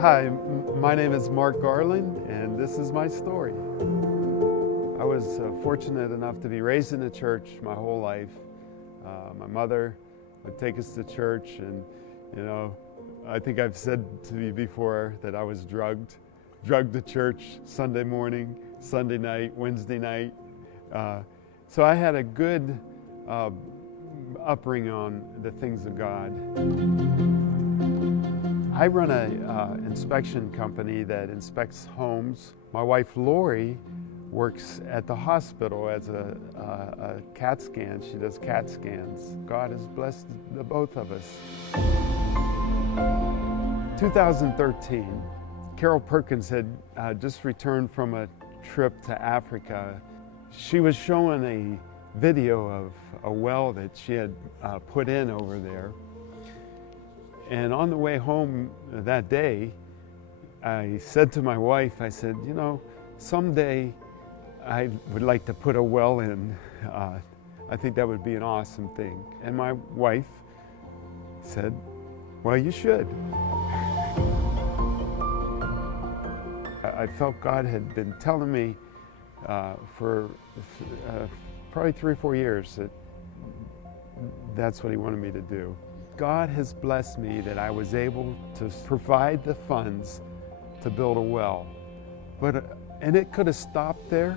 Hi, my name is Mark Garland, and this is my story. I was fortunate enough to be raised in the church my whole life. My mother would take us to church, and I think I've said to you before that I was drugged to church Sunday morning, Sunday night, Wednesday night. So I had a good upbringing on the things of God. I run an inspection company that inspects homes. My wife Lori works at the hospital as a CAT scan. She does CAT scans. God has blessed the both of us. 2013, Carol Perkins had just returned from a trip to Africa. She was showing a video of a well that she had put in over there. And on the way home that day, I said to my wife, I said, someday I would like to put a well in. I think that would be an awesome thing. And my wife said, well, you should. I felt God had been telling me for probably 3 or 4 years that that's what He wanted me to do. God has blessed me that I was able to provide the funds to build a well. And it could have stopped there,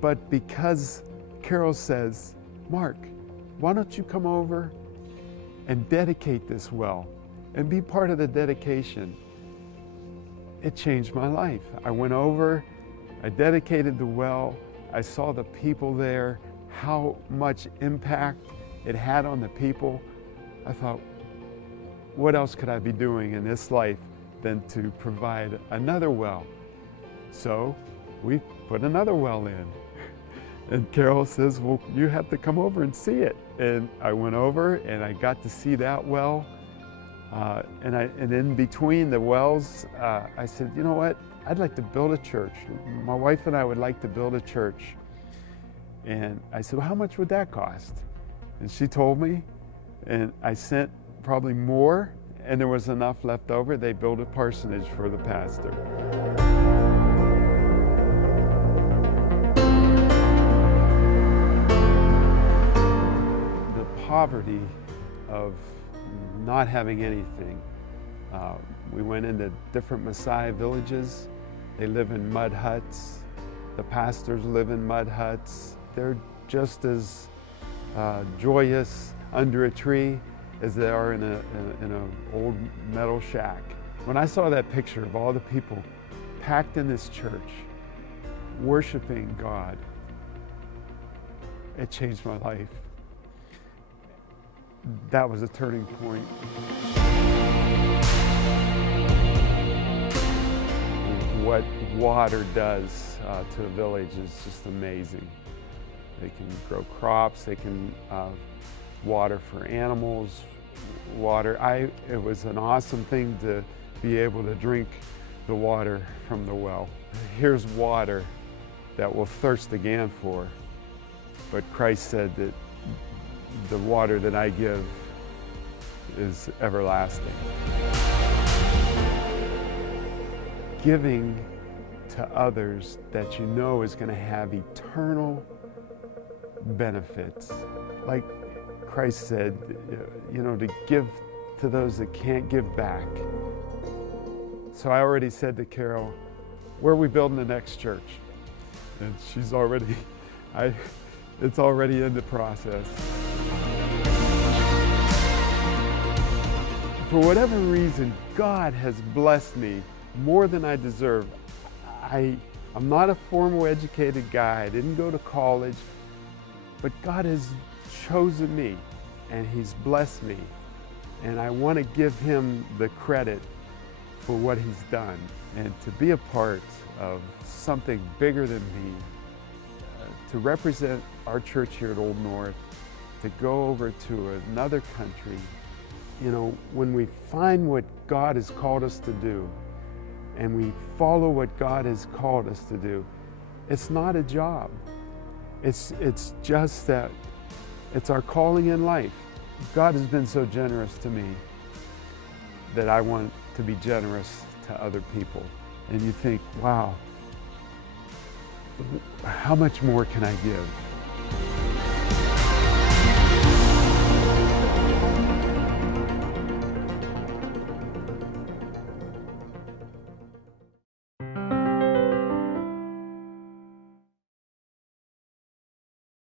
but because Carol says, Mark, why don't you come over and dedicate this well and be part of the dedication? It changed my life. I went over, I dedicated the well, I saw the people there, how much impact it had on the people. I thought, what else could I be doing in this life than to provide another well? So we put another well in. And Carol says, well, you have to come over and see it. And I went over and I got to see that well. And in between the wells, I said, you know what? I'd like to build a church. My wife and I would like to build a church. And I said, well, how much would that cost? And she told me. And I sent probably more, and there was enough left over. They built a parsonage for the pastor. The poverty of not having anything. We went into different Massai villages. They live in mud huts. The pastors live in mud huts. They're just as joyous under a tree as they are in an old metal shack. When I saw that picture of all the people packed in this church, worshiping God, it changed my life. That was a turning point. What water does to a village is just amazing. They can grow crops, they can water for animals, it was an awesome thing to be able to drink the water from the well. Here's water that we'll thirst again for, but Christ said that the water that I give is everlasting. Giving to others that you know is going to have eternal benefits. Like Christ said, to give to those that can't give back. So I already said to Carol, where are we building the next church? And she's already, it's already in the process. For whatever reason, God has blessed me more than I deserve. I'm not a formal educated guy. I didn't go to college, but God has chosen me and He's blessed me, and I want to give Him the credit for what He's done, and to be a part of something bigger than me, to represent our church here at Old North, to go over to another country. When we find what God has called us to do and we follow what God has called us to do, it's not a job. It's just that it's our calling in life. God has been so generous to me that I want to be generous to other people. And you think, wow, how much more can I give?